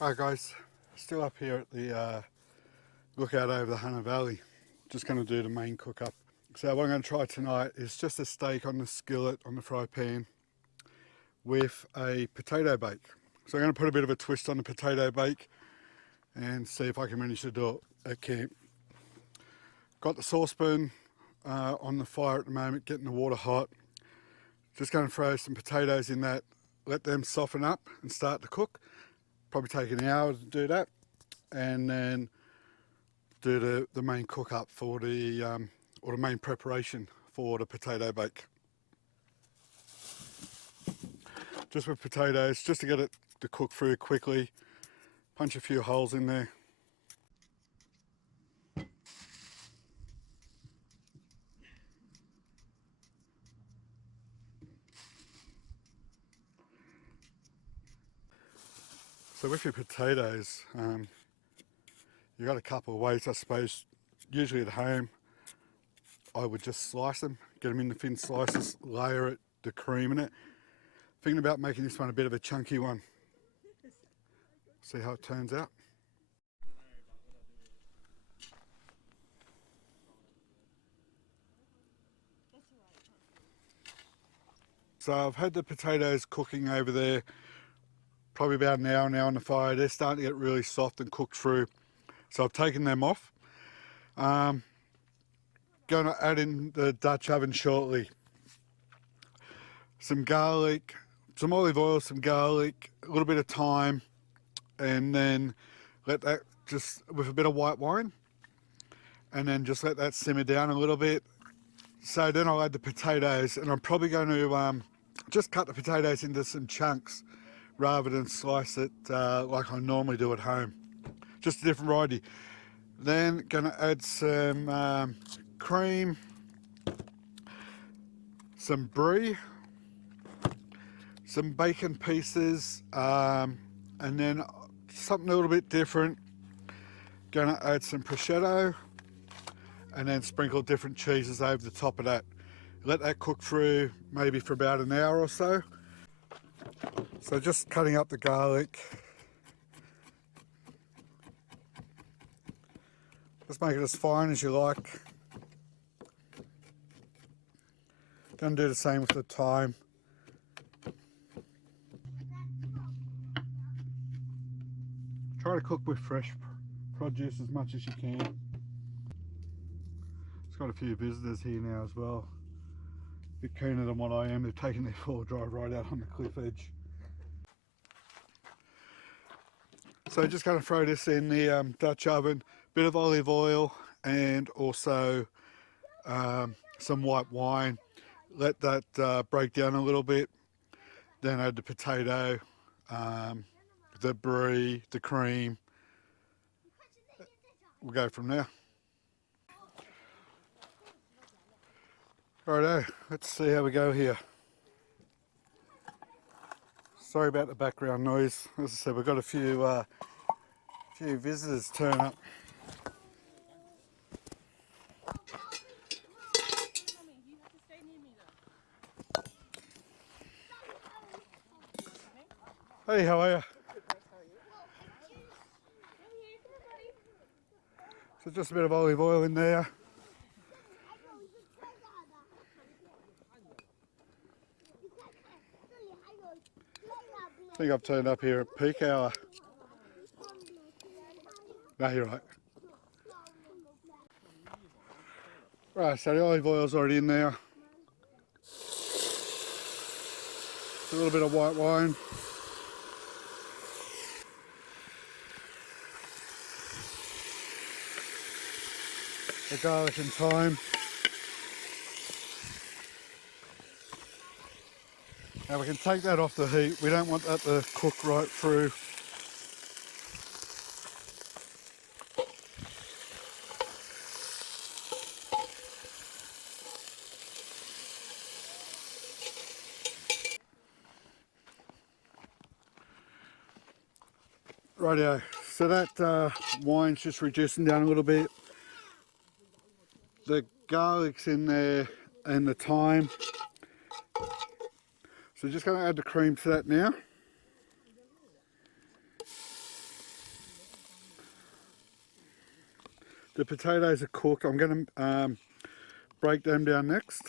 Alright guys, still up here at the lookout over the Hunter Valley. Just going to do the main cook up. So what I'm going to try tonight is just a steak on the skillet on the fry pan with a potato bake. So I'm going to put a bit of a twist on the potato bake and see if I can manage to do it at camp. Got the saucepan on the fire at the moment, getting the water hot. Just going to throw some potatoes in that, let them soften up and start to cook. Probably take an hour to do that, and then do the main cook up for the or the main preparation for the potato bake. Just with potatoes, just to get it to cook through quickly. Punch a few holes in there. So with your potatoes, you got a couple of ways, I suppose. Usually at home, I would just slice them, get them into thin slices, layer it, the cream in it. Thinking about making this one a bit of a chunky one. See how it turns out. So I've had the potatoes cooking over there probably about an hour now on the fire. They're starting to get really soft and cooked through. So I've taken them off. Going to add in the Dutch oven shortly. Some garlic, some olive oil, some garlic, a little bit of thyme, and then let that just, with a bit of white wine, and then just let that simmer down a little bit. So then I'll add the potatoes, and I'm probably going to just cut the potatoes into some chunks rather than slice it like I normally do at home. Just a different variety. Then going to add some cream, some brie, some bacon pieces, and then something a little bit different. Going to add some prosciutto, and then sprinkle different cheeses over the top of that. Let that cook through maybe for about an hour or so. So just cutting up the garlic. Just make it as fine as you like. Going to do the same with the thyme. Try to cook with fresh produce as much as you can. It's got a few visitors here now as well. A bit keener than what I am. They've taken their four-wheel drive right out on the cliff edge. So just going to throw this in the Dutch oven, bit of olive oil and also some white wine. Let that break down a little bit. Then add the potato, the brie, the cream. We'll go from there. Righto, let's see how we go here. Sorry about the background noise. As I said, we've got a few visitors turn up. Hey, how are you? So just a bit of olive oil in there. I think I've turned up here at peak hour. No, you're right. Right, so the olive oil's already in there. A little bit of white wine. The garlic and thyme. Now we can take that off the heat. We don't want that to cook right through. Rightio, so that wine's just reducing down a little bit. The garlic's in there and the thyme. So just going to add the cream to that now. The potatoes are cooked. I'm going to break them down next.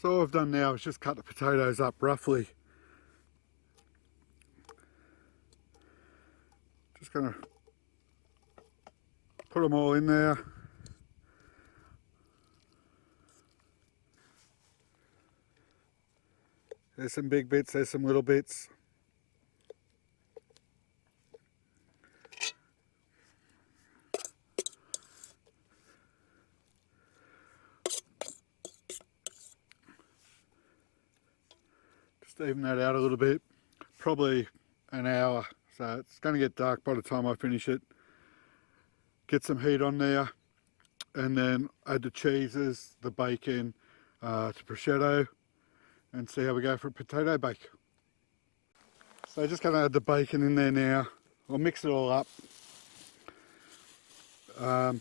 So all I've done now is just cut the potatoes up roughly. Just going to put them all in there. There's some big bits, there's some little bits. Just even that out a little bit. Probably an hour, so it's going to get dark by the time I finish it. Get some heat on there, and then add the cheeses, the bacon to prosciutto, and see how we go for a potato bake. So just going to add the bacon in there now. I'll mix it all up. I'm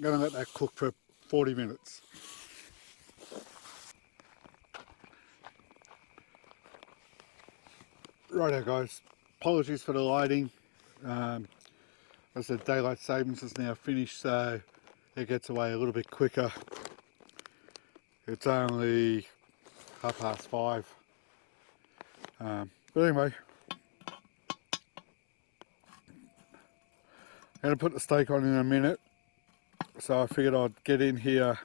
going to let that cook for 40 minutes. Righto guys, apologies for the lighting. As I said, daylight savings is now finished, so it gets away a little bit quicker. It's only 5:30. But anyway, I'm going to put the steak on in a minute, so I figured I'd get in here.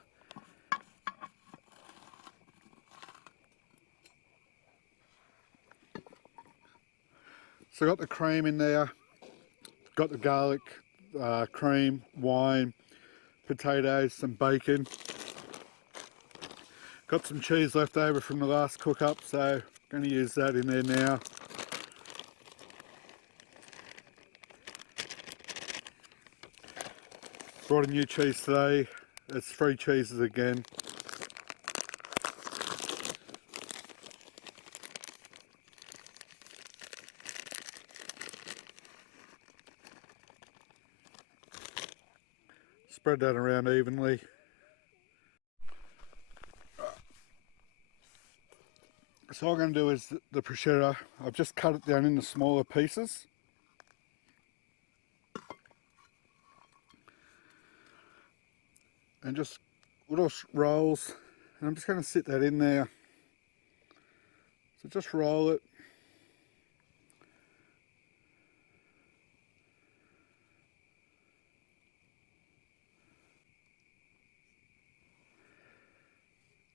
So I got the cream in there, got the garlic, cream, wine, potatoes, some bacon. Got some cheese left over from the last cook up, so I'm going to use that in there now. Brought a new cheese today. It's 3 cheeses again. Spread that around evenly. So what I'm going to do is the prosciutto, I've just cut it down into smaller pieces. And just little rolls, and I'm just going to sit that in there. So just roll it.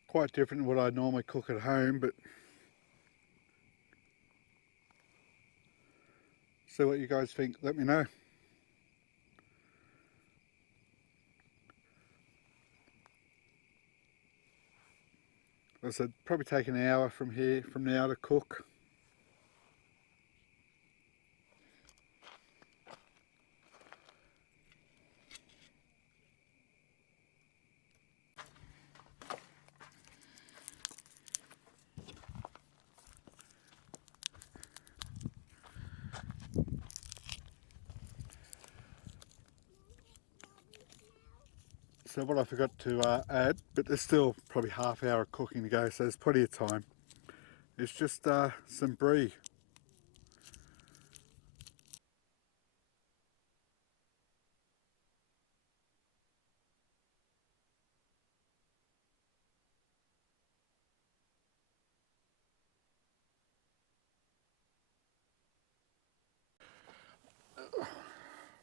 Quite different to what I normally cook at home, but see what you guys think, let me know. As I said, probably take an hour from now to cook. So what I forgot to add, but there's still probably half hour of cooking to go, so there's plenty of time. It's just some brie.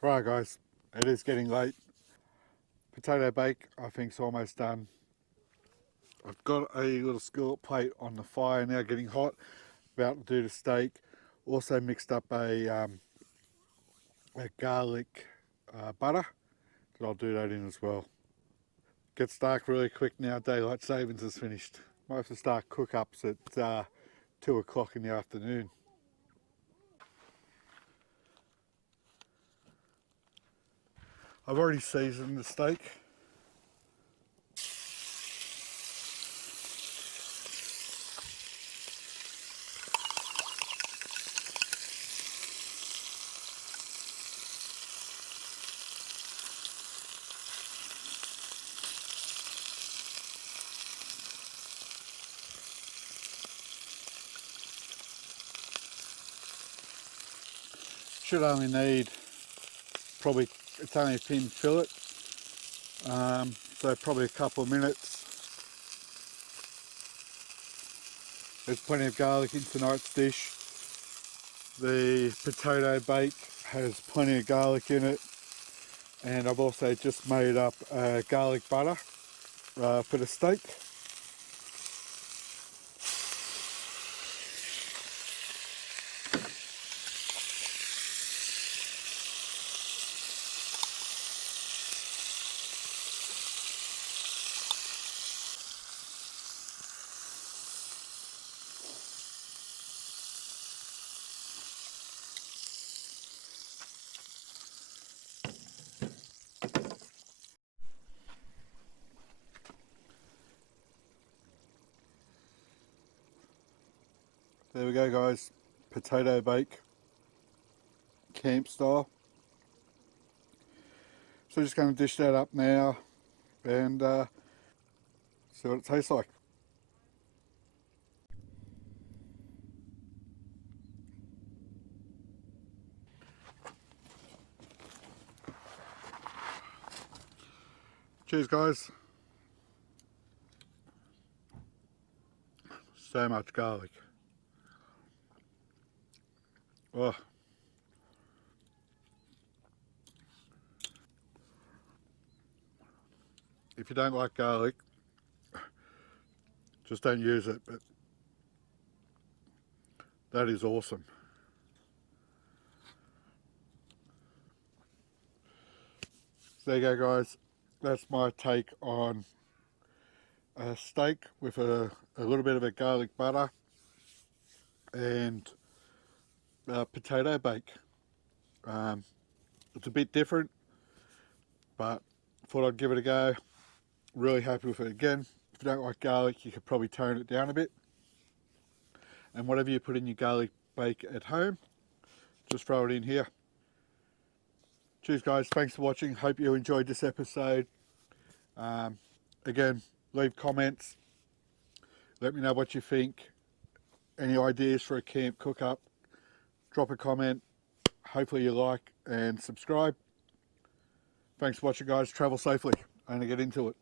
Right guys, it is getting late. Potato bake I think is almost done. I've got a little skillet plate on the fire now, getting hot. About to do the steak. Also mixed up a garlic butter, that I'll do that in as well. Gets dark really quick now, daylight savings is finished. Might have to start cook-ups at 2 o'clock in the afternoon. I've already seasoned the steak. should only need probably, it's only a thin fillet, so probably a couple of minutes. There's plenty of garlic in tonight's dish. The potato bake has plenty of garlic in it, and I've also just made up garlic butter for the steak. There we go, guys, potato bake, camp style. So just going to dish that up now and see what it tastes like. Cheers, guys. So much garlic. Oh. If you don't like garlic, just don't use it, but that is awesome. So there you go, guys. That's my take on a steak with a little bit of a garlic butter and potato bake. It's a bit different, but thought I'd give it a go. Really happy with it. Again, if you don't like garlic, you could probably tone it down a bit. And whatever you put in your garlic bake at home, just throw it in here. Cheers, guys. Thanks for watching. Hope you enjoyed this episode. Again, leave comments. Let me know what you think. Any ideas for a camp cook-up? Drop a comment. Hopefully you like and subscribe. Thanks for watching, guys. Travel safely. I'm going to get into it.